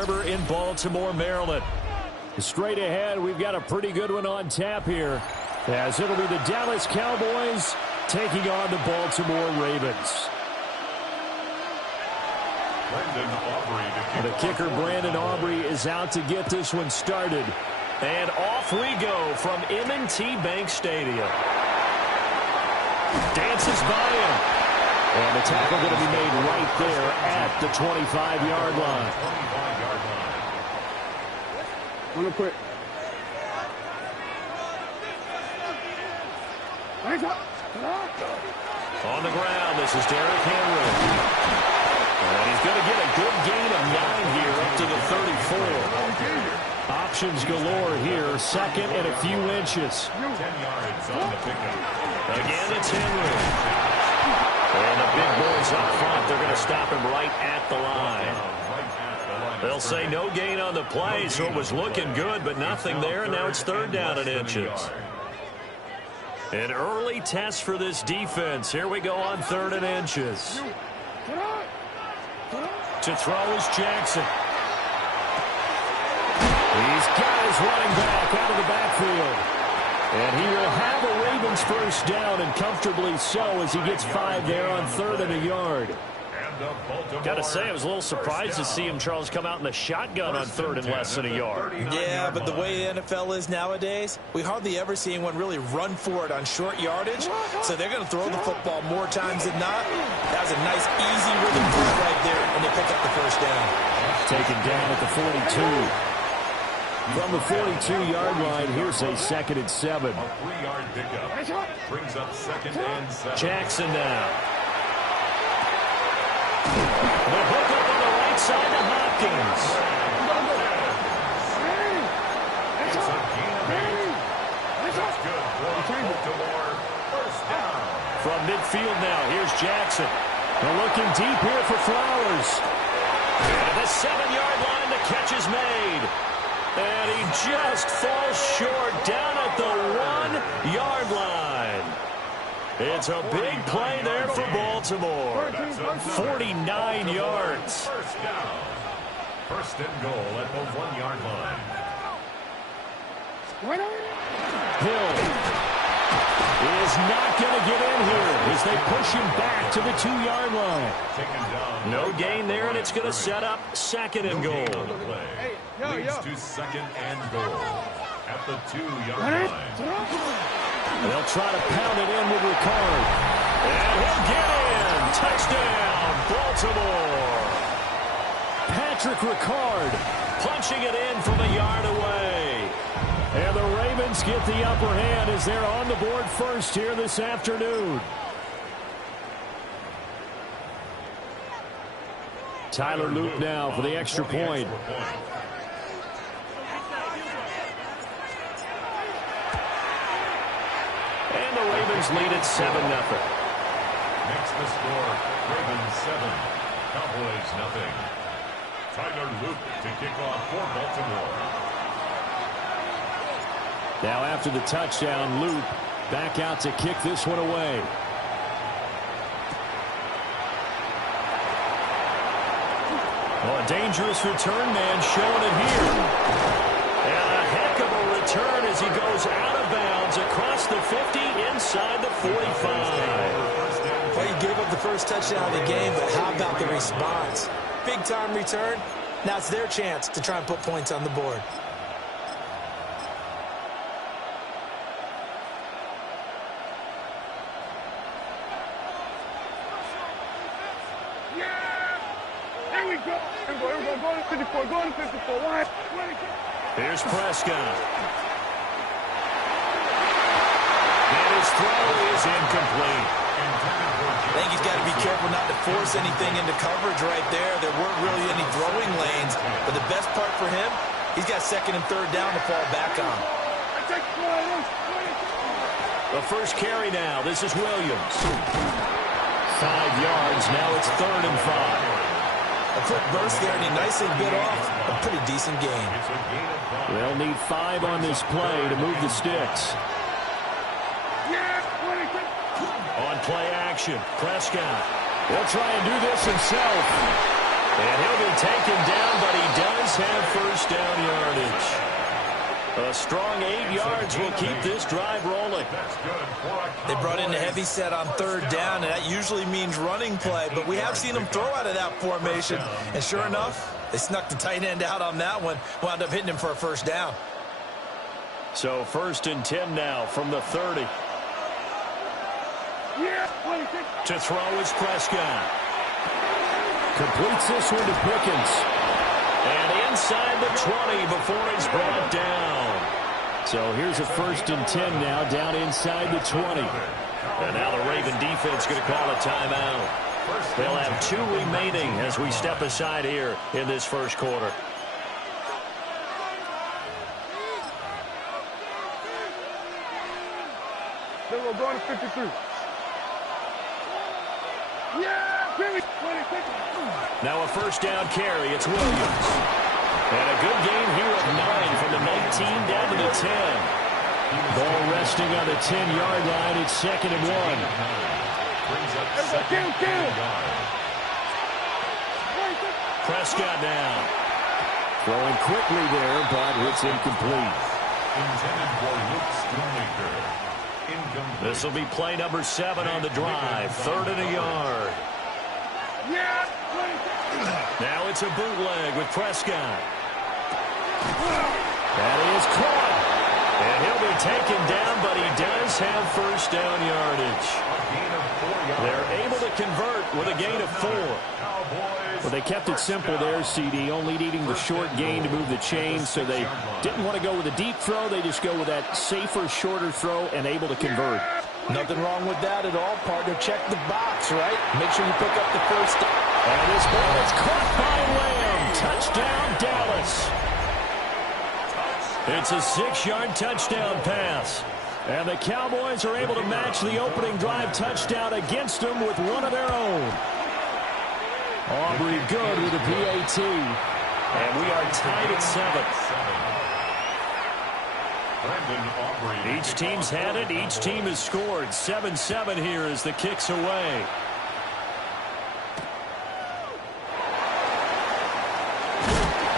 Harbor in Baltimore, Maryland. Straight ahead, we've got a pretty good one on tap here, as it'll be the Dallas Cowboys taking on the Baltimore Ravens. The kicker, Brandon Aubrey, is out to get this one started. And off we go from M&T Bank Stadium. Dances by him. And the tackle going to be made right there at the 25-yard line. Real quick. On the ground, this is Derrick Henry. And he's going to get a good gain of 9 here up to the 34. Options galore here. Second and a few inches. 10 yards on the pickup. Again, it's Henry. And the big boys up front, they're going to stop him right at the line. They'll say no gain on the play, so it was looking good, but nothing there, and now it's third down and inches. An early test for this defense. Here we go on third and inches. To throw is Jackson. He's got his running back out of the backfield. And he will have a Ravens first down, and comfortably so, as he gets 5 there on third and a yard. Got to say, I was a little surprised to see him, Charles, come out in the shotgun on third and less than a yard. Yeah, but the way the NFL is nowadays, we hardly ever see anyone really run for it on short yardage. So they're going to throw the football more times than not. That was a nice, easy rhythm throw right there, and they pick up the first down. Taken down at the 42. From the 42-yard line, here's a second and 7. A 3-yard pickup brings up second and 7. Jackson now. The hook up on the right side to Hopkins. It's a gain of 8. That's good for Baltimore. First down. From midfield now, here's Jackson. They're looking deep here for Flowers. And at the 7-yard line, the catch is made. And he just falls short down at the 1-yard line. It's a big play there for Baltimore. 49 yards. First down. First and goal at the 1-yard line. Hill is not going to get in here as they push him back to the 2-yard line. No gain there, and it's going to set up second and goal. Leads to second and goal at the 2-yard line. They'll try to pound it in with Ricard. And he'll get in. Touchdown, Baltimore. Patrick Ricard punching it in from a yard away. And the Ravens get the upper hand as they're on the board first here this afternoon. Tyler Loop now for the extra point. And the Ravens lead at 7-0. Makes the score Ravens 7, Cowboys 0. Tyler Loop to kick off for Baltimore. Now after the touchdown, Loop back out to kick this one away. Oh, a dangerous return man showing it here. And a heck of a return as he goes out of bounds across the 50 inside the 45. Well, he gave up the first touchdown of the game, but how about the response? Big time return. Now it's their chance to try and put points on the board. Here's Prescott. And his throw is incomplete. I think he's got to be careful not to force anything into coverage right there. There weren't really any throwing lanes. But the best part for him, he's got second and third down to fall back on. The first carry now. This is Williams. 5 yards. Now it's third and 5. A quick burst there, and he nicely bit off a pretty decent game. They'll need 5 on this play to move the sticks. On play action, Prescott. He'll try and do this himself. And he'll be taken down, but he does have first down yardage. A strong 8 yards will keep this drive rolling. They brought in a heavy set on third down, and that usually means running play, but we have seen them throw out of that formation. And sure enough, they snuck the tight end out on that one, wound up hitting him for a first down. So 1st and 10 now from the 30. To throw is Prescott. Completes this one to Pickens. And inside the 20 before he's brought down. So here's a 1st and 10 now, down inside the 20. And now the Raven defense going to call a timeout. They'll have 2 remaining as we step aside here in this first quarter. We're going to 53. Now a first down carry. It's Williams. And a good gain here of 9 from the 19 down to the 10. Ball resting on the 10-yard line. It's 2nd and 1. Prescott now. Throwing quickly there, but it's incomplete. Intended for Luke Schoonmaker. This will be play number 7 on the drive. 3rd and a yard. Now it's a bootleg with Prescott. That is caught. And he'll be taken down, but he does have first down yardage. They're able to convert with a gain of 4. Well, they kept it simple there, CD, only needing the short gain to move the chains, so they didn't want to go with a deep throw. They just go with that safer, shorter throw and able to convert. Nothing wrong with that at all, partner. Check the box, right? Make sure you pick up the first down. And this ball is caught by Lamb. Touchdown, Dallas. It's a 6-yard touchdown pass. And the Cowboys are able to match the opening drive touchdown against them with one of their own. Aubrey good with a PAT. And we are tied at 7. Each team's had it. Each team has scored. 7-7 here as the kick's away.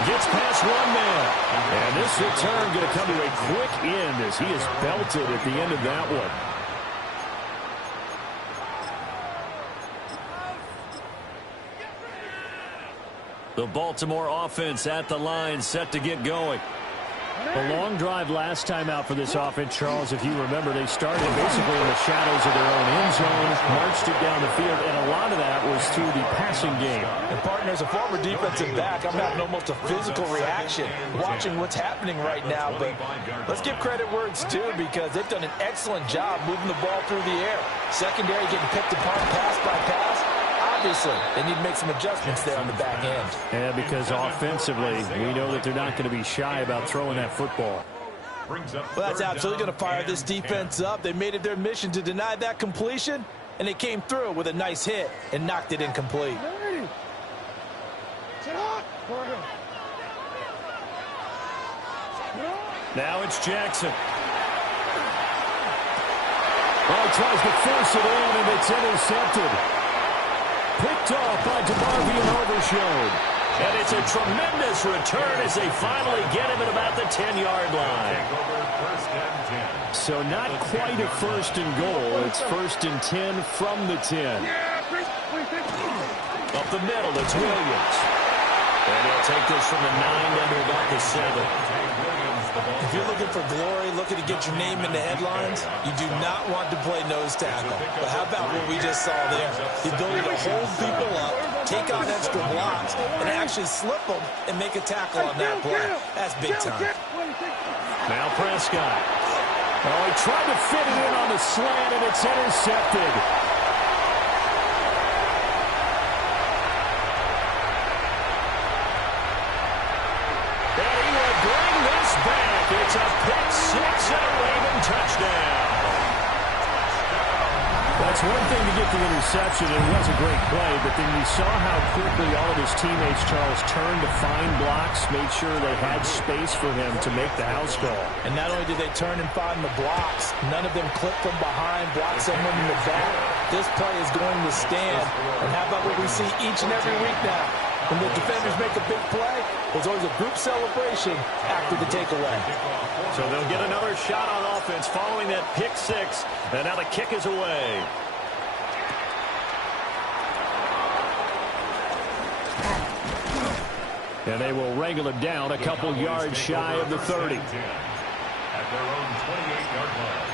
Gets past one man. And this return going to come to a quick end as he is belted at the end of that one. The Baltimore offense at the line, set to get going. A long drive last time out for this offense, Charles. If you remember, they started basically in the shadows of their own end zone, marched it down the field, and a lot of that was through the passing game. And, partner, as a former defensive back, I'm having almost a physical reaction watching what's happening right now. But let's give credit where it's due because they've done an excellent job moving the ball through the air. Secondary getting picked apart pass by pass. Obviously, they need to make some adjustments there on the back end. Yeah, because offensively, we know that they're not going to be shy about throwing that football. Well, that's absolutely going to fire this defense up. They made it their mission to deny that completion, and they came through with a nice hit and knocked it incomplete. Now it's Jackson. Oh, tries to force it in, and it's intercepted. Picked off by DeMarvion Overshown. And it's a tremendous return as they finally get him at about the 10-yard line. So not quite a 1st and goal. It's 1st and 10 from the 10. Up the middle, it's Williams. And he'll take this from the 9 down to about the 7. If you're looking for glory, looking to get your name in the headlines, you do not want to play nose tackle. But how about what we just saw there? The ability to hold people up, take on extra blocks, and actually slip them and make a tackle on that play. That's big time. Now Prescott. Oh, he tried to fit it in on the slant, and it's intercepted. It's a pick six and a Raven touchdown. That's one thing to get the interception. It was a great play, but then you saw how quickly all of his teammates, Charles, turned to find blocks, made sure they had space for him to make the house call. And not only did they turn and find the blocks, none of them clipped from behind, blocked someone in the back. This play is going to stand. And how about what we see each and every week now? when the defenders make a big play, there's always a group celebration after the takeaway. So they'll get another shot on offense following that pick six. And now the kick is away. And they will wrangle him down a couple yards shy of the 30. At their own 28-yard line.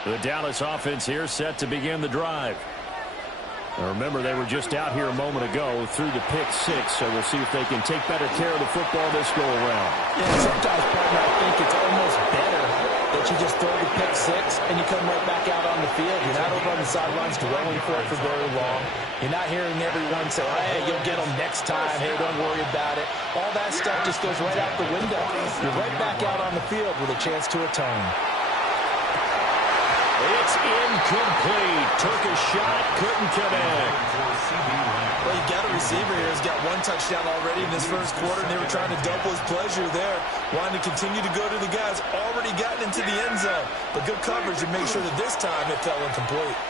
The Dallas offense here set to begin the drive. Now remember, they were just out here a moment ago through the pick six, so we'll see if they can take better care of the football this go-around. Yeah, sometimes, partner, I think it's almost better that you just throw the pick six and you come right back out on the field. You're not over on the sidelines dwelling for it for very long. You're not hearing everyone say, hey, you'll get them next time. Hey, don't worry about it. All that stuff just goes right out the window. You're right back out on the field with a chance to atone. It's incomplete. Took a shot, couldn't connect. Well, you got a receiver here who's got one touchdown already in this first quarter, and they were trying to double his pleasure there. Wanting to continue to go to the guys already gotten into the end zone. But good coverage to make sure that this time it fell incomplete.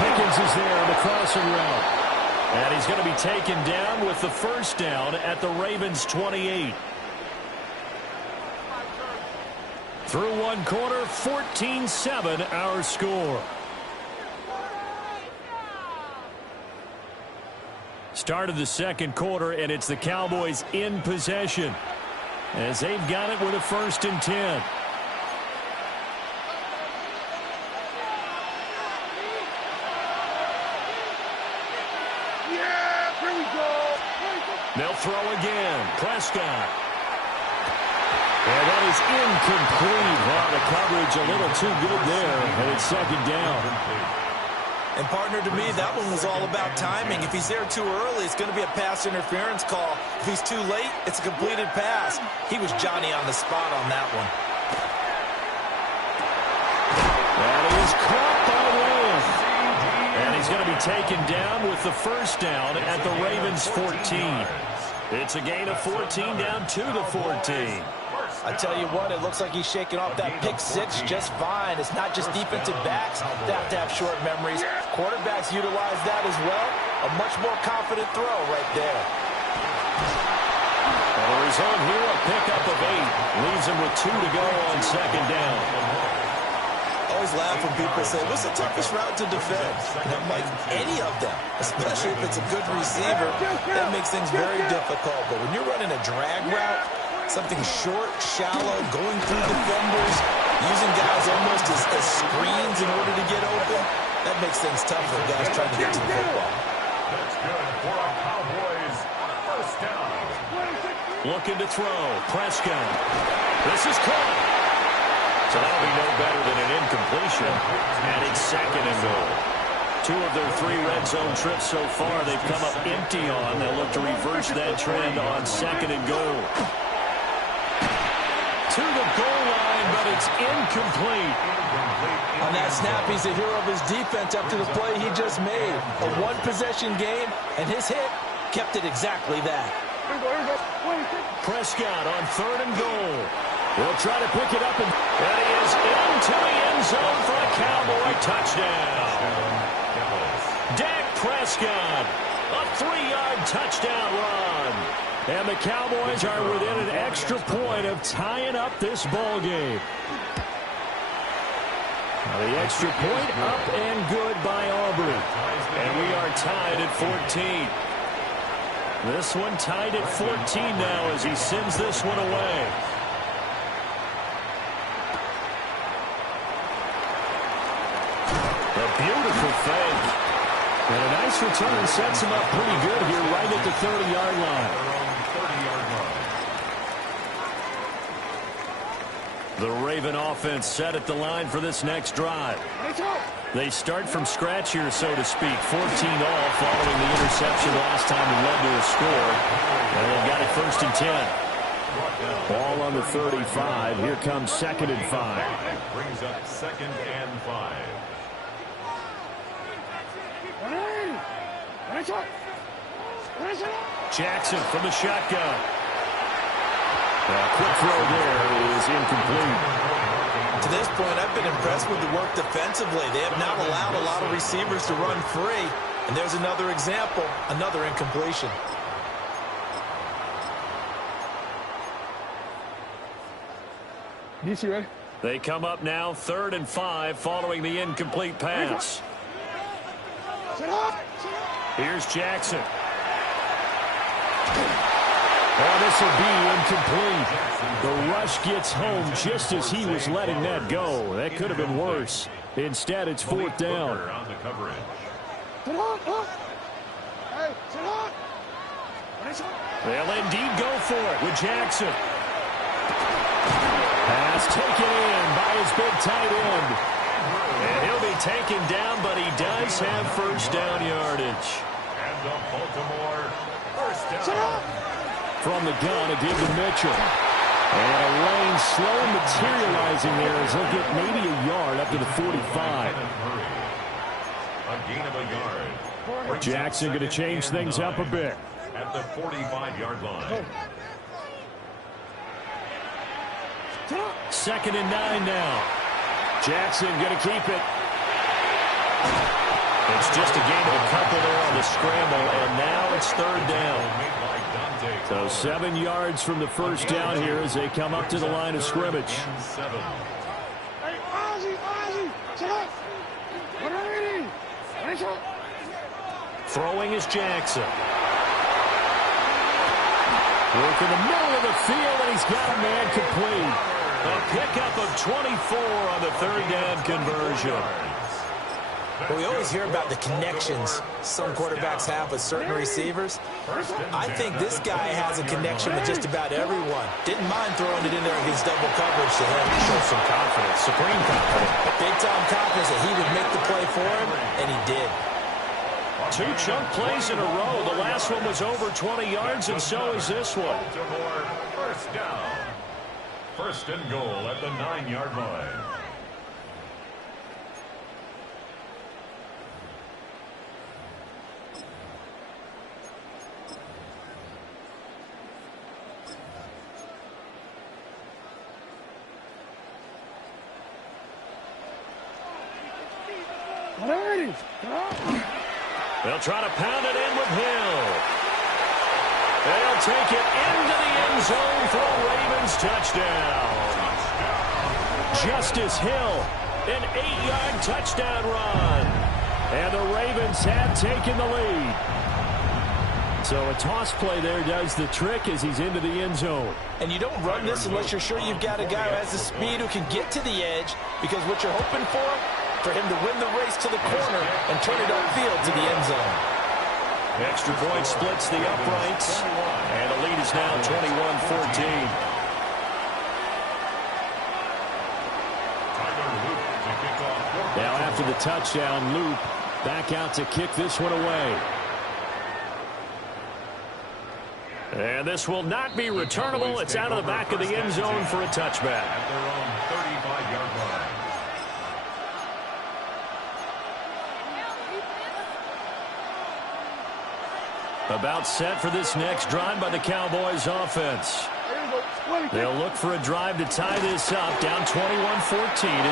Pickens is there on the crossing route. And he's going to be taken down with the first down at the Ravens' 28. Through one quarter, 14-7 our score. Start of the second quarter, and it's the Cowboys in possession as they've got it with a 1st and 10. Yeah, here we go. They'll throw again. Prescott. And that is incomplete. Wow, the coverage a little too good there, and it's 2nd down. And, partner, to me, that one was all about timing. If he's there too early, it's going to be a pass interference call. If he's too late, it's a completed pass. He was Johnny on the spot on that one. That is caught by Williams. And he's going to be taken down with the first down at the Ravens' 14. It's a gain of 14 down to the 14. I tell you what, it looks like he's shaking off that pick six just fine. It's not just defensive backs that have to have short memories. Quarterbacks utilize that as well. A much more confident throw right there. And the result here, a pickup of 8. Leaves him with 2 to go on 2nd down. I always laugh when people say, what's the toughest route to defend? And I'm like, any of them, especially if it's a good receiver, that makes things very difficult. But when you're running a drag route, something short, shallow, going through defenders, using guys almost as screens in order to get open, that makes things tough for guys trying to get to the football. That's good for a Cowboys 1st down. Looking to throw. Prescott. This is caught. So that'll be no better than an incompletion. And it's 2nd and goal. 2 of their 3 red zone trips so far they've come up empty on. They'll look to reverse that trend on 2nd and goal. To the goal line, but it's incomplete. On that snap, he's the hero of his defense after the play he just made. A one-possession game, and his hit kept it exactly that. Prescott on 3rd and goal. He'll try to pick it up, and he is into the end zone for a Cowboy touchdown. Dak Prescott, a 3-yard touchdown run. And the Cowboys are within an extra point of tying up this ball game. Now the extra point up and good by Aubrey. And we are tied at 14. This one tied at 14 now as he sends this one away. A beautiful fake. And a nice return sets him up pretty good here right at the 30-yard line. The Raven offense set at the line for this next drive. They start from scratch here, so to speak. 14 all following the interception last time and led to a score. And they've got it 1st and 10. Ball on the 35. Here comes 2nd and 5. Brings up 2nd and 5. Jackson from the shotgun. A quick throw there is incomplete. To this point, I've been impressed with the work defensively. They have not allowed a lot of receivers to run free. And there's another example, another incompletion. They come up now 3rd and 5 following the incomplete pass. Here's Jackson. Oh, this will be incomplete. The rush gets home just as he was letting that go. That could have been worse. Instead, it's 4th down. They'll indeed go for it with Jackson. Pass taken in by his big tight end. And he'll be taken down, but he does have first down yardage. And the Baltimore first down. From the gun, a give to Mitchell. And a lane slow materializing there as he'll get maybe a yard up to the 45. A gain of a yard. Jackson going to change things up a bit. At the 45-yard line. 2nd and 9 now. Jackson going to keep it. It's just a gain of a couple there on the scramble, and now it's 3rd down. So 7 yards from the first down here as they come up to the line of scrimmage. Throwing is Jackson. Work in the middle of the field, and he's got a man complete. A pickup of 24 on the 3rd down conversion. Well, we always hear about the connections some quarterbacks have with certain receivers. I think this guy has a connection with just about everyone. Didn't mind throwing it in there against double coverage to him. Show some confidence, supreme confidence. Big-time confidence that he would make the play for him, and he did. 2 chunk plays in a row. The last one was over 20 yards, and so is this one. Baltimore first down. 1st and goal at the 9-yard line. They'll try to pound it in with Hill. They'll take it into the end zone for a Ravens touchdown. Justice Hill, an 8-yard touchdown run. And the Ravens have taken the lead. So a toss play there does the trick as he's into the end zone. And you don't run this unless you're sure you've got a guy who has the speed who can get to the edge, because what you're hoping for him to win the race to the corner and turn it upfield to the end zone. Extra point splits the uprights, and the lead is now 21-14. Now after the touchdown, Loop back out to kick this one away. And this will not be returnable. It's out of the back of the end zone for a touchback. At their own 35-yard line. About set for this next drive by the Cowboys offense. They'll look for a drive to tie this up, down 21-14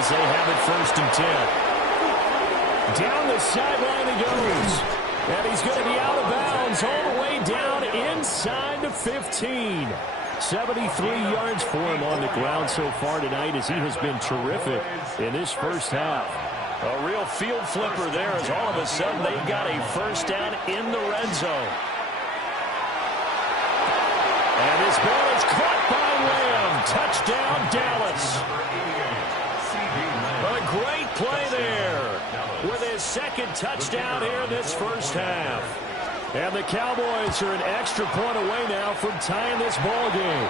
as they have it 1st and 10. Down the sideline he goes. And he's going to be out of bounds all the way down inside the 15. 73 yards for him on the ground so far tonight as he has been terrific in this first half. A real field flipper there as all of a sudden they've got a first down in the red zone. And this ball is caught by Lamb. Touchdown, Dallas. A great play there with his 2nd touchdown here in this first half. And the Cowboys are an extra point away now from tying this ball game.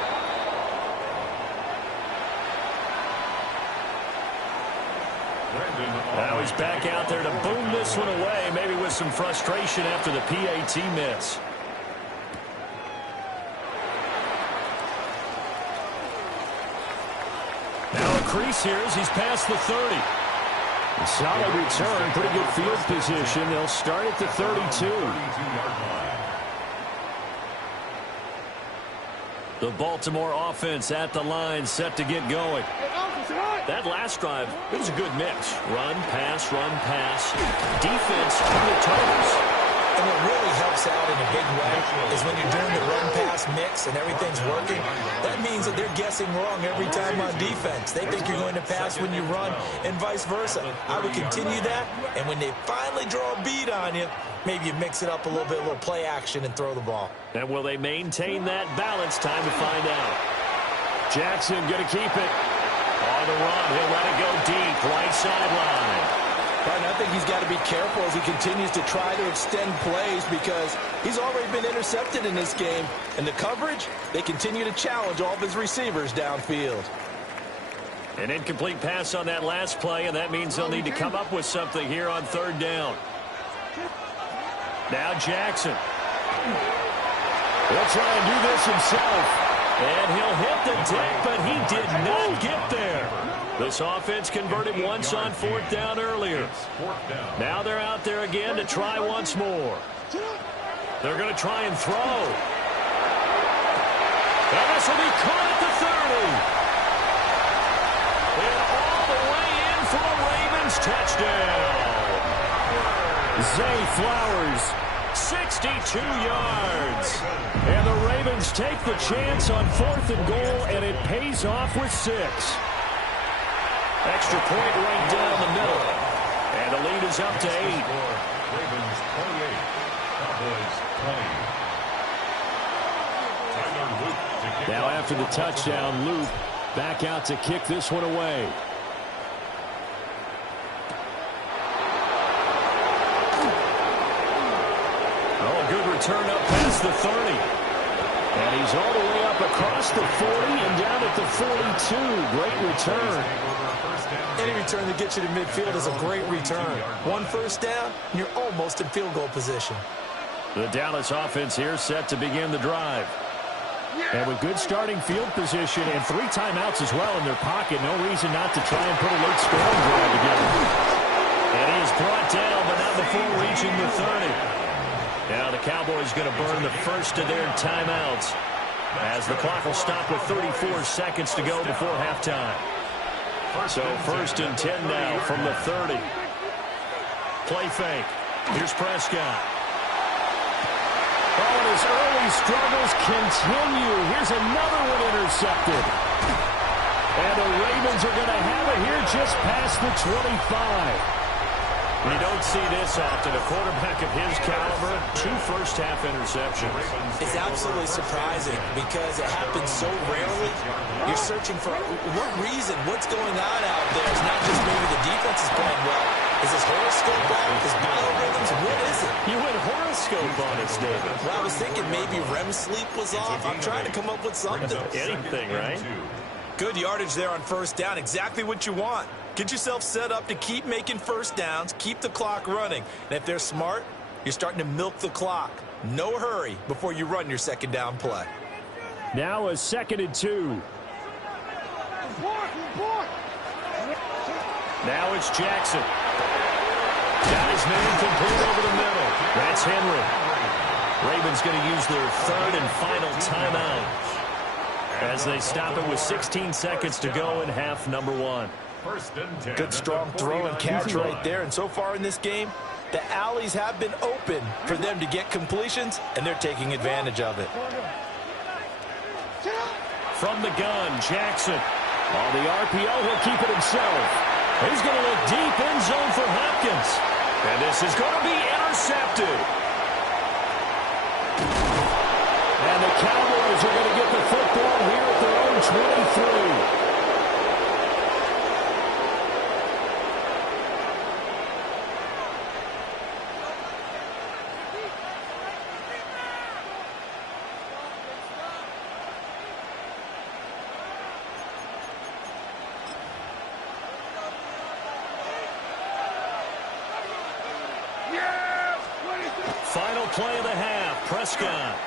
Now he's back out there to boom this one away, maybe with some frustration after the PAT miss. Now a crease here as he's past the 30. A solid return, pretty good field position. They'll start at the 32. The Baltimore offense at the line, set to get going. That last drive, it was a good mix. Run, pass, defense on the toes. And what really helps out in a big way is when you're doing the run-pass mix and everything's working, that means that they're guessing wrong every time on defense. They think you're going to pass when you run and vice versa. I would continue that, and when they finally draw a beat on you, maybe you mix it up a little bit, a little play action, and throw the ball. And will they maintain that balance? Time to find out. Jackson going to keep it. On the run, he'll let it go deep, right sideline. And I think he's got to be careful as he continues to try to extend plays because he's already been intercepted in this game. And the coverage, they continue to challenge all of his receivers downfield. An incomplete pass on that last play, and that means they'll need to come up with something here on third down. Now Jackson. He'll try and do this himself. And he'll hit the deck, but he did not get there. This offense converted once on fourth down earlier. Now they're out there again to try once more. They're going to try and throw. And this will be caught at the 30. And all the way in for a Ravens touchdown. Zay Flowers, 62 yards. And the Ravens take the chance on 4th and goal, and it pays off with 6. Extra point right down the middle. And the lead is up to 8. Ravens 28, Cowboys 20. Now after the touchdown, Luke back out to kick this one away. Oh, a good return up past the 30. And he's all the way up across the 40 and down at the 42. Great return. Any return that gets you to midfield is a great return. One first down, and you're almost in field goal position. The Dallas offense here set to begin the drive. And with good starting field position and 3 timeouts as well in their pocket, no reason not to try and put a late scoring drive together. And he is brought down, but not before reaching the 30. Now the Cowboys going to burn the first of their timeouts as the clock will stop with 34 seconds to go before halftime. So 1st and 10 now from the 30. Play fake. Here's Prescott. Oh, and his early struggles continue. Here's another one intercepted. And the Ravens are going to have it here just past the 25. You don't see this often. A quarterback of his caliber, 2 first-half interceptions. It's absolutely surprising because it happens so rarely. You're searching for what reason, what's going on out there. It's not just maybe the defense is playing well. Is his horoscope off? His biorhythms? What is it? You went horoscope on us, David. Well, I was thinking maybe REM sleep was off. I'm trying to come up with something. Anything, right? Good yardage there on first down. Exactly what you want. Get yourself set up to keep making first downs, keep the clock running. And if they're smart, you're starting to milk the clock. No hurry before you run your second down play. Now a 2nd and 2. Now it's Jackson. Got his man complete over the middle. That's Henry. Ravens going to use their 3rd and final timeout as they stop it with 16 seconds to go in half number 1. Good strong throw and catch right there. And so far in this game, the alleys have been open for them to get completions, and they're taking advantage of it. From the gun, Jackson. On the RPO, he'll keep it himself. He's going to look deep in zone for Hopkins. And this is going to be intercepted. And the Cowboys are going to get the football here at their own 23. Final play of the half, Prescott.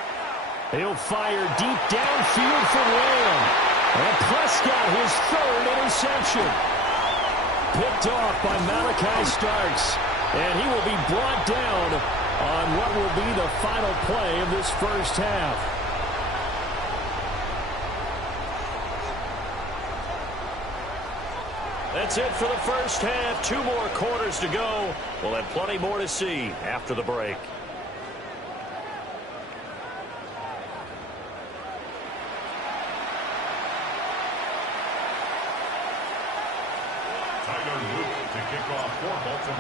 He'll fire deep downfield for Lamb. And Prescott, his 3rd interception. Picked off by Malachi Starks. And he will be brought down on what will be the final play of this first half. That's it for the first half. 2 more quarters to go. We'll have plenty more to see after the break.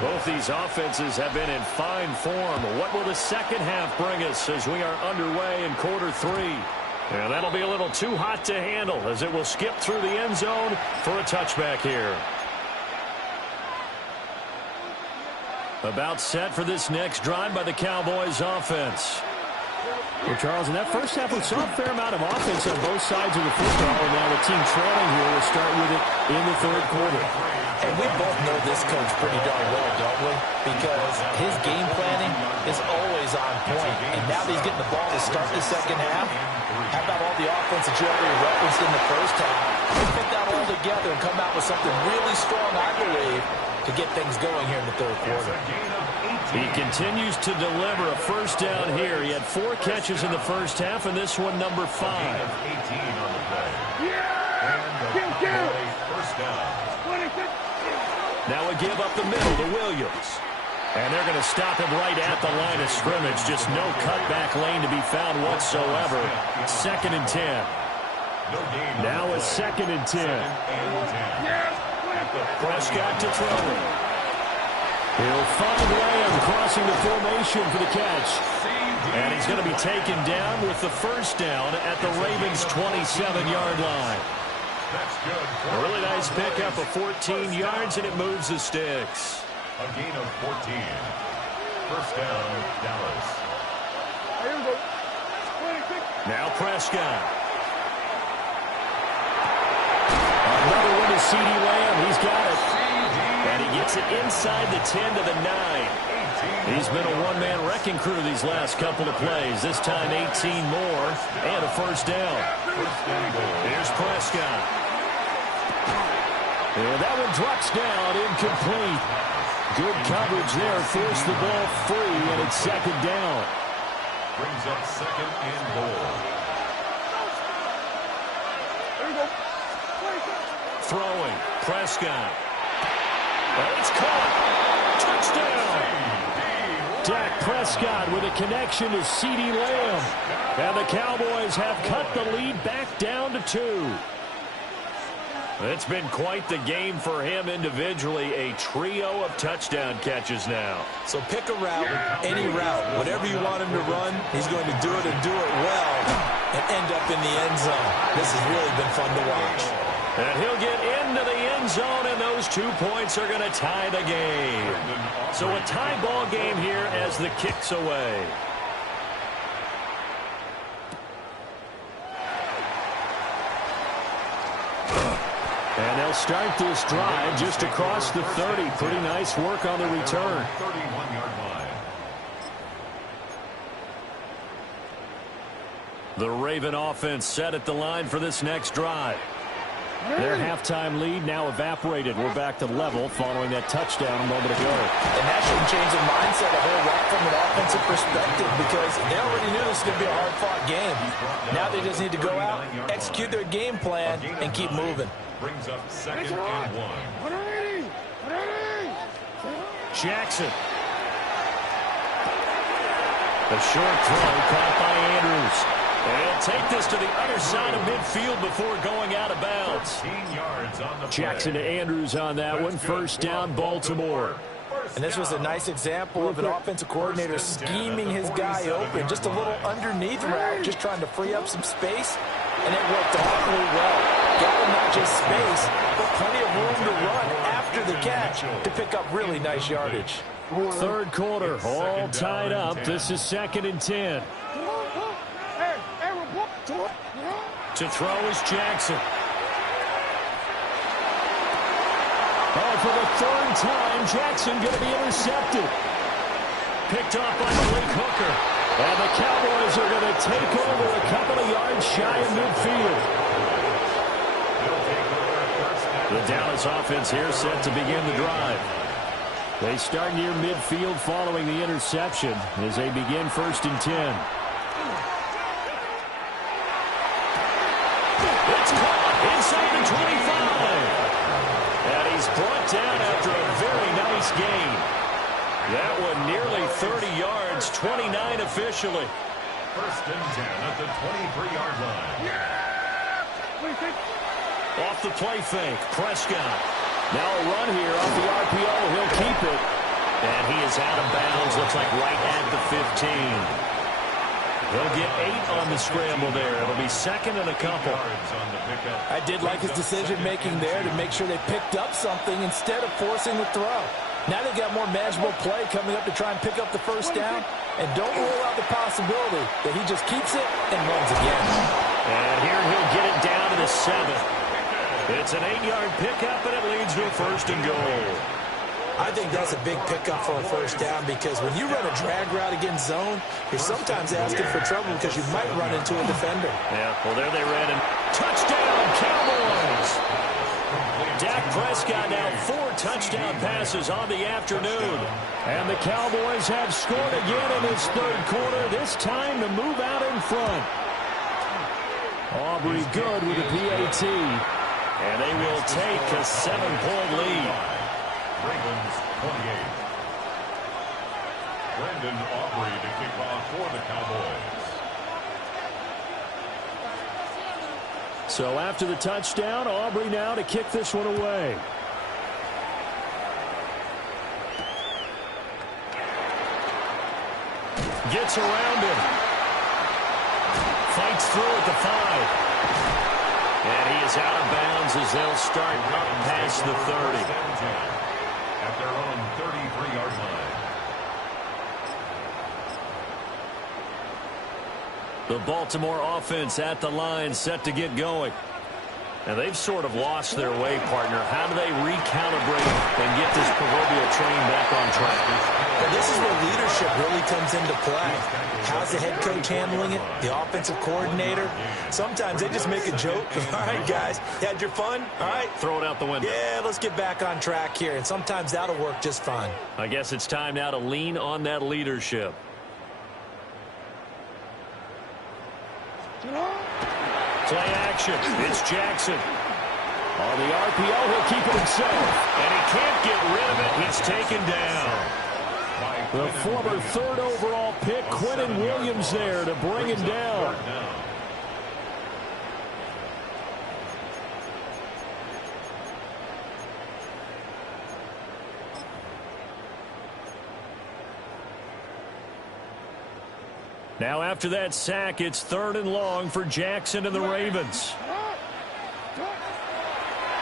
Both these offenses have been in fine form. What will the second half bring us as we are underway in quarter 3? And that'll be a little too hot to handle as it will skip through the end zone for a touchback here. About set for this next drive by the Cowboys offense. Well, Charles, in that first half, we saw a fair amount of offense on both sides of the football, and now the team trailing here will start with it in the third quarter. And we both know this coach pretty darn well, don't we? Because his game planning is always on point. And now that he's getting the ball to start the second half, how about all the offense that you already referenced in the first half? He'll put that all together and come out with something really strong, I believe, to get things going here in the third quarter. He continues to deliver a first down here. He had 4 catches in the first half, and this one number 5. 18 on the play. And first down. Now a give up the middle to Williams. And they're going to stop him right at the line of scrimmage. Just no cutback lane to be found whatsoever. 2nd and 10. Now a 2nd and 10. Prescott to throw. He'll find Lamb crossing the formation for the catch. And he's going to be taken down with the first down at the Ravens' 27-yard line. A really nice pickup of 14 yards, and it moves the sticks. A gain of 14. First down, Dallas. Now Prescott. Another one to CeeDee Lamb. He's got it. And he gets it inside the 10 to the 9. He's been a one-man wrecking crew these last couple of plays. This time 18 more and a first down. Here's Prescott. And that one drops down, incomplete. Good coverage there, forced the ball free, and it's 2nd down. Brings up 2nd and goal. Throwing, Prescott. Oh, it's caught. Touchdown. Dak Prescott with a connection to CeeDee Lamb. And the Cowboys have cut the lead back down to 2. It's been quite the game for him individually. A trio of touchdown catches now. So pick a route, any route. Whatever you want him to run, he's going to do it and do it well and end up in the end zone. This has really been fun to watch. And he'll get into the end zone, and those 2 points are going to tie the game. So a tie ball game here as the kick's away. And they'll start this drive just across the 30. Pretty nice work on the return. 31-yard line. The Raven offense set at the line for this next drive. Their halftime lead now evaporated. We're back to level following that touchdown a moment ago. And that shouldn't change the mindset a whole lot from an offensive perspective because they already knew this was going to be a hard-fought game. Now they just need to go out, execute their game plan, and keep moving. Brings up 2nd and 1. Jackson. The short throw caught by Andrews. And he'll take this to the other side of midfield before going out of bounds. 14 yards on the Jackson to Andrews on that one. First down, Baltimore. And this was a nice example of an offensive coordinator scheming his guy open. Just a little underneath route, just trying to free up some space. And it worked awfully well. Got him not just space, but plenty of room to run after the catch to pick up really nice yardage. Third quarter, all tied up. This is 2nd and 10. To throw is Jackson. Oh, for the 3rd time, Jackson going to be intercepted. Picked off by Malik Hooker. And the Cowboys are going to take over a couple of yards shy of midfield. The Dallas offense here set to begin the drive. They start near midfield following the interception as they begin 1st and 10. It's caught inside the 25. And he's nice gain. That one nearly 30 yards, 29 officially. First and 10 at the 23-yard line. Off the play fake, Prescott. Now a run here off the RPO. He'll keep it. And he is out of bounds, looks like right at the 15. He'll get 8 on the scramble there. It'll be second and a couple. I did like his decision-making there to make sure they picked up something instead of forcing the throw. Now they've got more manageable play coming up to try and pick up the first down. And don't rule out the possibility that he just keeps it and runs again. And here he'll get it down to the 7. It's an 8-yard pickup, and it leads to a first and goal. I think that's a big pickup for a first down because when you run a drag route against zone, you're sometimes asking for trouble because you might run into a defender. Yeah, well, there they ran. And touchdown, Cowboys! Dak Prescott now 4 touchdown passes on the afternoon. And the Cowboys have scored again in this third quarter, this time to move out in front. Aubrey good with a PAT. And they will take a 7-point lead. Ravens 28. Brandon Aubrey to kick off for the Cowboys. So after the touchdown, Aubrey now to kick this one away. Gets around him. Fights through at the 5. And he is out of bounds as they'll start past the 30. At their own 33-yard line. The Baltimore offense at the line, set to get going. And they've sort of lost their way, partner. How do they recalibrate and get this proverbial train back on track? Well, this is where leadership really comes into play. How's the head coach handling it? The offensive coordinator? Sometimes they just make a joke. All right, guys, you had your fun? All right. Throw it out the window. Yeah, let's get back on track here. And sometimes that'll work just fine. I guess it's time now to lean on that leadership. Play action. It's Jackson. On the RPO, he'll keep it himself. And he can't get rid of it. He's taken down. The former 3rd overall pick, Quentin Williams, there to bring him down. Now after that sack, it's 3rd and long for Jackson and the Ravens.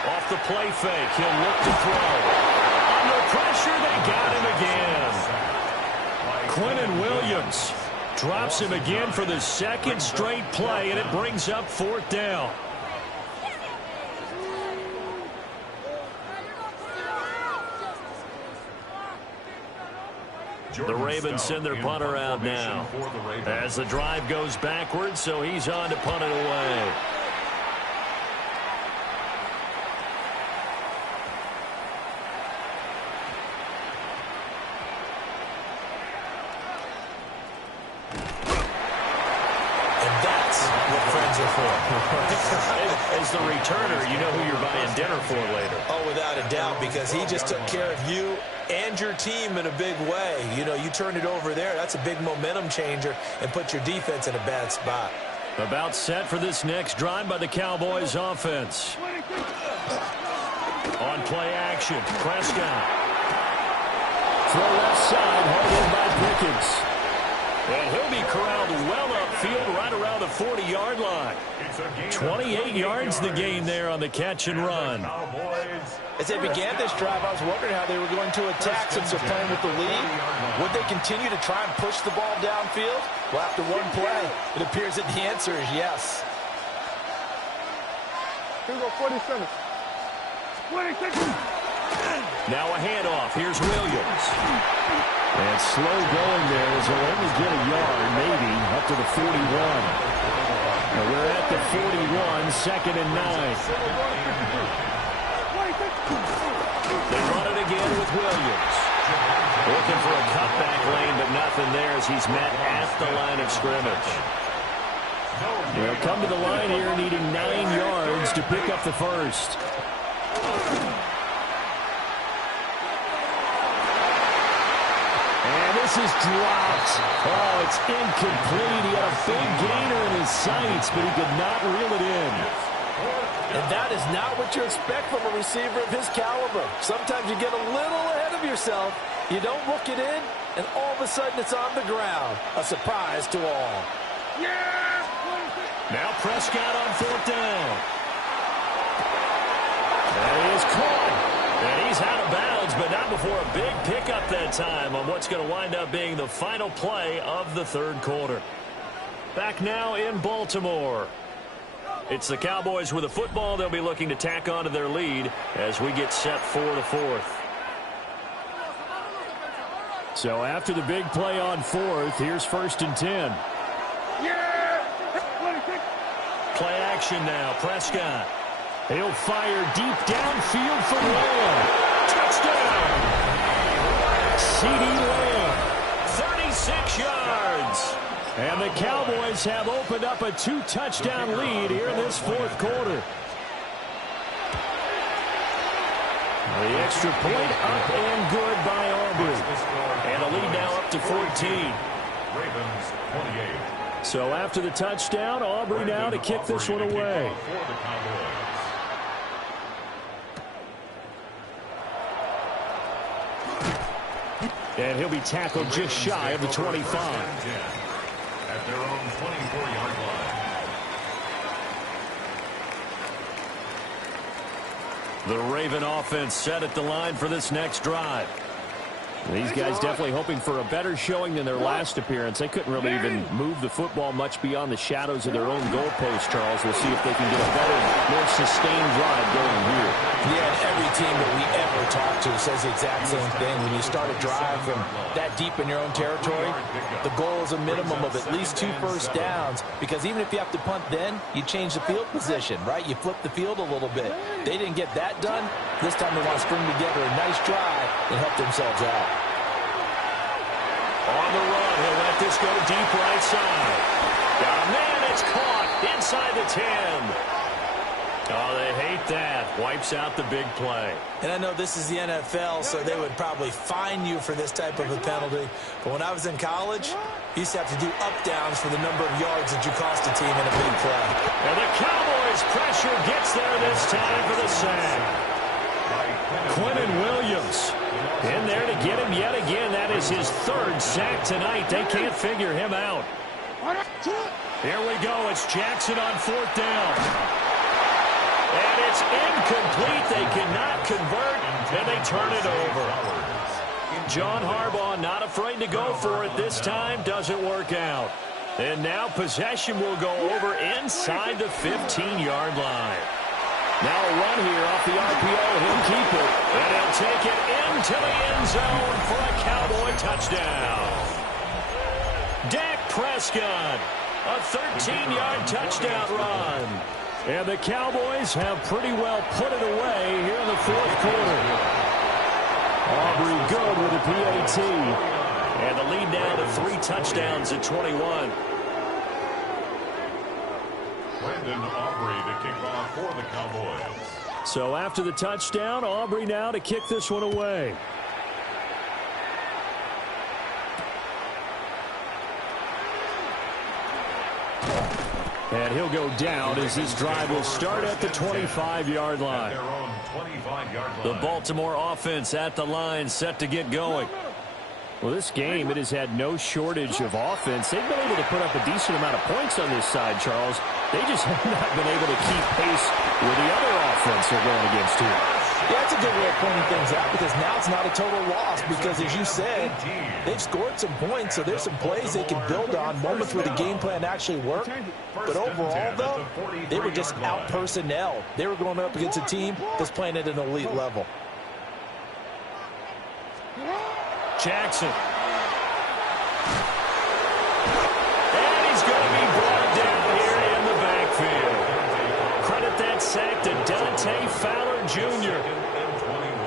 Off the play fake, he'll look to throw. Under pressure, they got him again. Quentin Williams drops him again for the 2nd straight play, and it brings up 4th down. The Ravens send their punter out now as the drive goes backwards, so he's on to punt it away. And that's what friends are for. As the returner, you know who you're buying dinner for later. Oh, without a doubt, because he just took care of you and your team in a big way. You know, you turned it over there. That's a big momentum changer and put your defense in a bad spot. About set for this next drive by the Cowboys offense. On play action, Prescott. Throw left side, held in by Pickens. And he'll be corralled well upfield right around the 40-yard line. 28 yards the gain there on the catch and run. As they began this drive, I was wondering how they were going to attack since they're playing with the lead. Would they continue to try and push the ball downfield? Well, after one play, it appears that the answer is yes. Here we go, 47. 26. Now a handoff. Here's Williams. And slow going there as he'll only get a yard, maybe, up to the 41. Now we're at the 41, 2nd and 9. They run it again with Williams. Looking for a cutback lane, but nothing there as he's met at the line of scrimmage. They'll come to the line here needing 9 yards to pick up the first. This is dropped. Oh, it's incomplete. He had a big gainer in his sights, but he could not reel it in. And that is not what you expect from a receiver of his caliber. Sometimes you get a little ahead of yourself. You don't look it in, and all of a sudden it's on the ground. A surprise to all. Now Prescott on 4th down. And he is caught. And he's out of bounds, but not before a big pickup that time on what's going to wind up being the final play of the 3rd quarter. Back now in Baltimore. It's the Cowboys with the football. They'll be looking to tack on to their lead as we get set for the 4th. So after the big play on 4th, here's 1st and 10. Play action now. Prescott. He'll fire deep downfield for Lamb. Touchdown! C.D. Lamb. 36 yards. And the Cowboys have opened up a 2-touchdown lead here in this 4th quarter. The extra point up and good by Aubrey. And a lead now up to 14. Ravens 28. So after the touchdown, Aubrey now to kick this one away. And he'll be tackled just shy of the 25. At their own 24-yard line. The Raven offense set at the line for this next drive. These guys definitely hoping for a better showing than their last appearance. They couldn't really even move the football much beyond the shadows of their own goalpost, Charles. We'll see if they can get a better, more sustained drive going here. Yeah, and every team that we ever talk to says the exact same thing. When you start a drive from that deep in your own territory, the goal is a minimum of at least 2 first downs, because even if you have to punt then, you change the field position, right? You flip the field a little bit. They didn't get that done. This time they want to string together a nice drive and help themselves out. On the run, he'll let this go deep right side. Oh, man, it's caught inside the 10. Oh, they hate that. Wipes out the big play. And I know this is the NFL, so they would probably fine you for this type of a penalty. But when I was in college, you used to have to do up-downs for the number of yards that you cost a team in a big play. And the Cowboys' pressure gets there this time for the sack. Quentin Williams in there to get him yet again. That is his 3rd sack tonight. They can't figure him out. Here we go. It's Jackson on 4th down. And it's incomplete. They cannot convert, and they turn it over. John Harbaugh not afraid to go for it this time. Doesn't work out. And now possession will go over inside the 15-yard line. Now a run here off the RPO. He'll keep it, and he'll take it into the end zone for a Cowboy touchdown. Dak Prescott, a 13-yard touchdown run. And the Cowboys have pretty well put it away here in the 4th quarter. Aubrey good with a PAT. And the lead now to 3 touchdowns at 21. Brandon Aubrey to kick off for the Cowboys. So after the touchdown, Aubrey now to kick this one away. And he'll go down as this drive will start at the 25-yard line. The Baltimore offense at the line, set to get going. Well, this game, it has had no shortage of offense. They've been able to put up a decent amount of points on this side, Charles. They just have not been able to keep pace with the other offense they're going against here. Yeah, that's a good way of pointing things out, because now it's not a total loss, because as you said, they've scored some points, so there's some plays they can build on, moments where the game plan actually worked. But overall, though, they were just out personnel. They were going up against a team that's playing at an elite level. Jackson. And he's going to be brought down here in the backfield. Credit that sack to Dante Fowler Jr.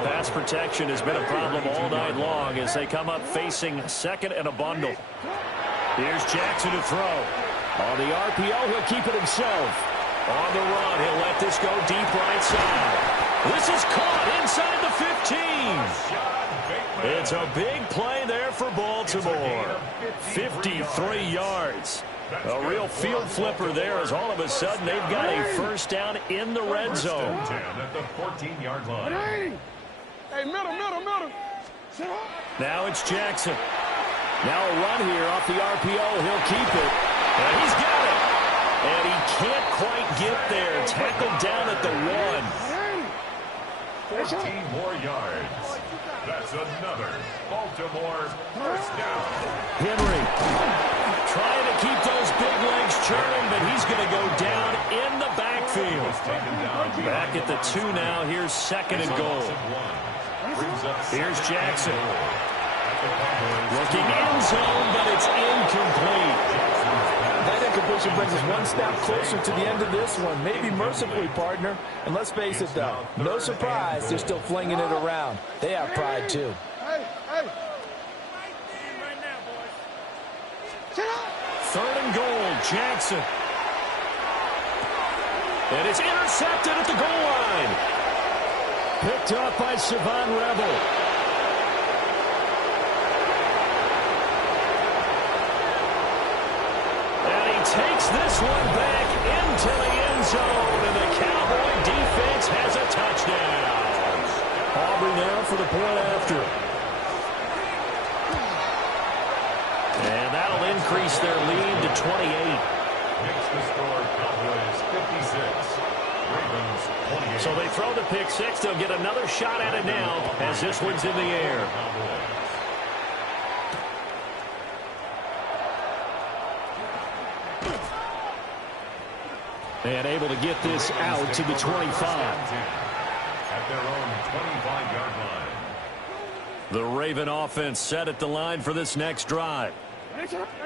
Pass protection has been a problem all night long as they come up facing 2nd and a bundle. Here's Jackson to throw. On the RPO, he'll keep it himself. On the run, he'll let this go deep right side. This is caught inside the 15. It's a big play there for Baltimore. 53 yards. A real field flipper there as all of a sudden they've got a first down in the red zone. 10 at the 14-yard line. Hey, middle. Now it's Jackson. Now a run here off the RPO. He'll keep it. And he's got it. And he can't quite get there. Tackled down at the 1. 14 more yards. That's another Baltimore first down. Henry trying to keep those big legs churning, but he's going to go down in the backfield. Back at the 2 now. Here's second and goal. Here's Jackson. Looking end zone, but it's incomplete. That incompletion brings us one step closer to the end of this one. Maybe mercifully, partner. And let's face it, though, no surprise, they're still flinging it around. They have pride, too. Hey. Third and goal, Jackson. And it's intercepted at the goal line. Picked up by Savon Rebel. And he takes this one back into the end zone, and the Cowboy defense has a touchdown. Aubrey now for the point after. And that'll increase their lead to 28. Makes the score Cowboys 56. Ravens 28. So they throw the pick six. They'll get another shot at it now as this one's in the air. And able to get this out to the 25. At their own 25-yard line. The Raven offense set at the line for this next drive.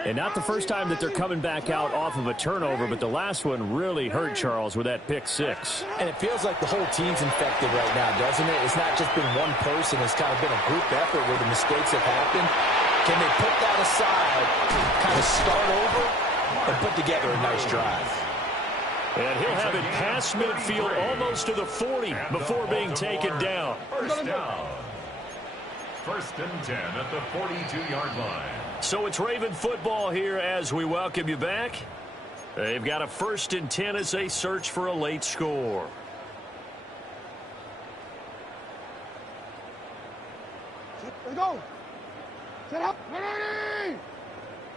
And not the first time that they're coming back out off of a turnover, but the last one really hurt Charles with that pick six. And it feels like the whole team's infected right now, doesn't it? It's not just been one person. It's kind of been a group effort where the mistakes have happened. Can they put that aside, kind of start over, and put together a nice drive? And he'll have it past midfield almost to the 40 before being taken down. First down. First and 10 at the 42-yard line. So it's Raven football here as we welcome you back. They've got a first and 10 as they search for a late score. Let's go. Set up. Ready.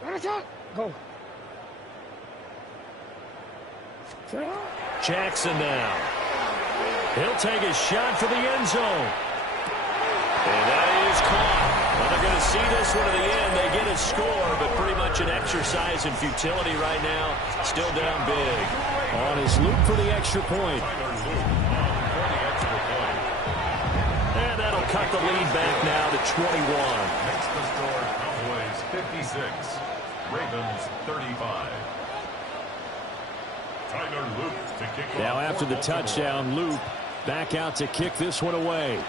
Ready, shot. Go. Set up. Jackson now. He'll take a shot for the end zone. And that is caught. Well, they're going to see this one to the end. They get a score, but pretty much an exercise in futility right now. Still down big. On his loop for the extra point. And that'll cut the lead back now to 21. Makes the score Cowboys 56. Ravens 35. Tyler Luke to kick off. Now after the touchdown, Loop back out to kick this one away.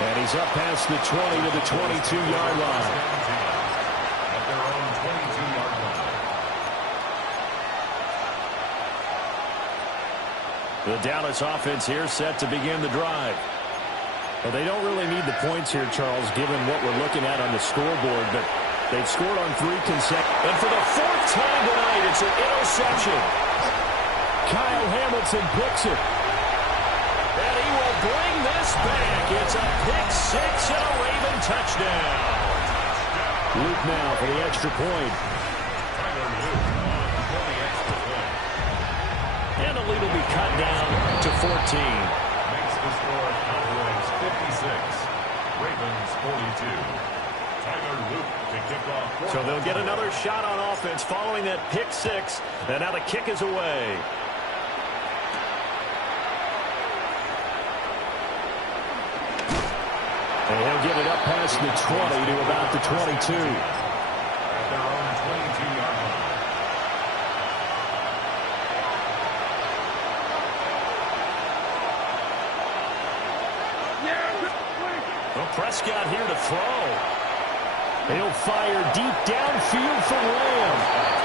And he's up past the 20 to the 22-yard line. At their own 22-yard line. The Dallas offense here set to begin the drive. Well, they don't really need the points here, Charles, given what we're looking at on the scoreboard, but they've scored on 3 consecutive. And for the 4th time tonight, it's an interception. Kyle Hamilton picks it. And he will bring this back. It's a pick six and a Raven touchdown. Luke now for the extra point. Tyler Luke for the extra point. And the lead will be cut down to 14. Makes the score Cowboys 56. Ravens 42. Tyler Luke to kick off. So they'll get another shot on offense following that pick six. And now the kick is away. And he'll get it up past the 20 to about the 22. At their own 22-yard line. Well, Prescott here to throw. He'll fire deep downfield for Lamb.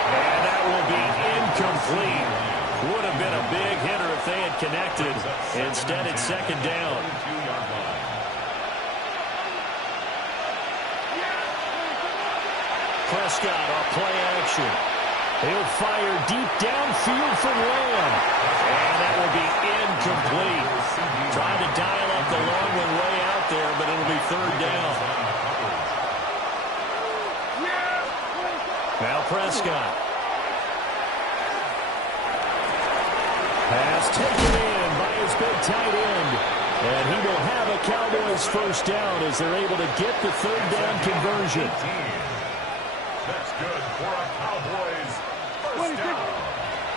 And that will be incomplete. Would have been a big hitter if they had connected. Instead, it's second down. Prescott off play action. He'll fire deep downfield for Lamb. And that will be incomplete. Trying to dial up the long one way out there, but it'll be third down. Now Prescott. Pass taken in by his big tight end. And he will have a Cowboys first down as they're able to get the third down conversion. That's good for a Cowboys first down.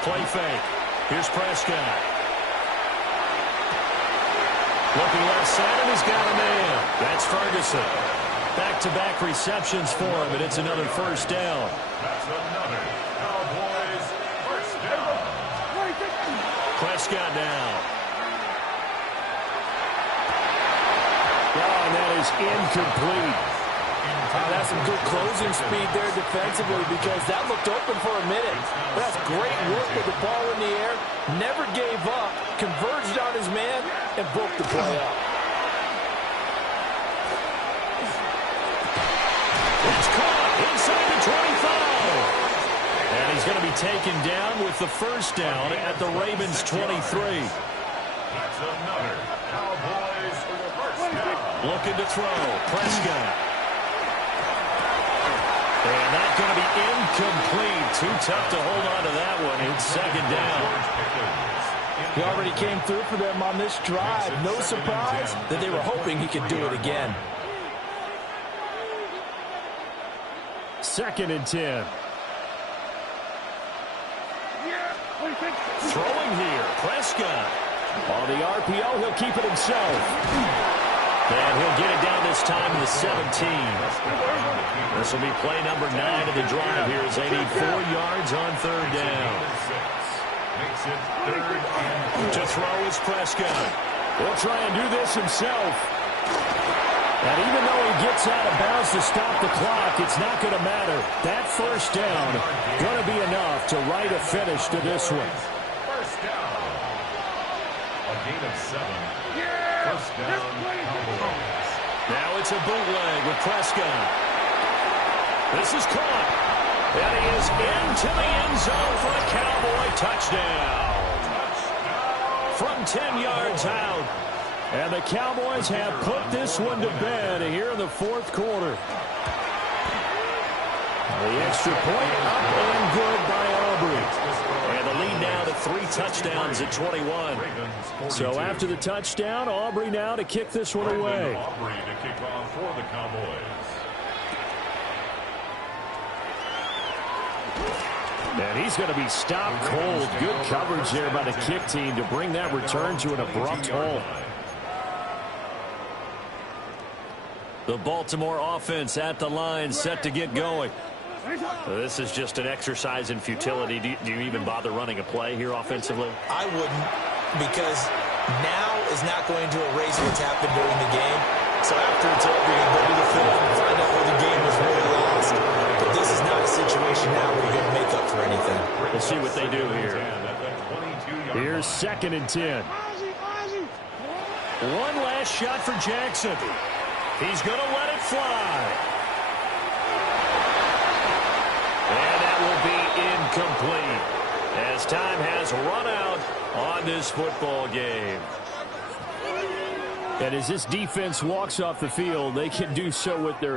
Play fake. Here's Prescott. Looking left side, and he's got a man. That's Ferguson. Back-to-back receptions for him, and it's another first down. That's another Cowboys first down. Prescott now. Oh, and that is incomplete. That's some good closing speed there defensively because that looked open for a minute. But that's great work with the ball in the air. Never gave up, converged on his man, and broke the play up. It's caught inside the 25. And he's going to be taken down with the first down at the Ravens' 23. That's another Cowboys first down. Looking to throw. Prescott. And that's going to be incomplete. Too tough to hold on to that one. It's second down. He already came through for them on this drive. No surprise that they were hoping he could do it again. Second and 10. Throwing here. Prescott. On the RPO, he'll keep it himself. And he'll get it down this time to the 17. This will be play number 9 of the drive here as they need 4 yards on third down. To throw is Prescott. He'll try and do this himself. And even though he gets out of bounds to stop the clock, it's not going to matter. That first down going to be enough to write a finish to this one. First down. A gain of 7. First down, Cowboys. Now it's a bootleg with Prescott. This is caught. And he is into the end zone for a Cowboy touchdown. From 10 yards out. And the Cowboys have put this one to bed here in the fourth quarter. The extra point up and good by Aubrey. And the lead now to 3 touchdowns at 21. So after the touchdown, Aubrey now to kick this one away. Aubrey to kick off for the Cowboys. And he's going to be stopped cold. Good coverage there by the kick team to bring that return to an abrupt halt. The Baltimore offense at the line, set to get going. This is just an exercise in futility. Do you even bother running a play here offensively? I wouldn't, because now is not going to erase what's happened during the game. So after it's over, you go to the film and find out where the game was really lost. But this is not a situation now where you're going to make up for anything. We'll see what they do here. Here's second and 10. One last shot for Jackson. He's going to let it fly. And that will be incomplete as time has run out on this football game. And as this defense walks off the field, they can do so with their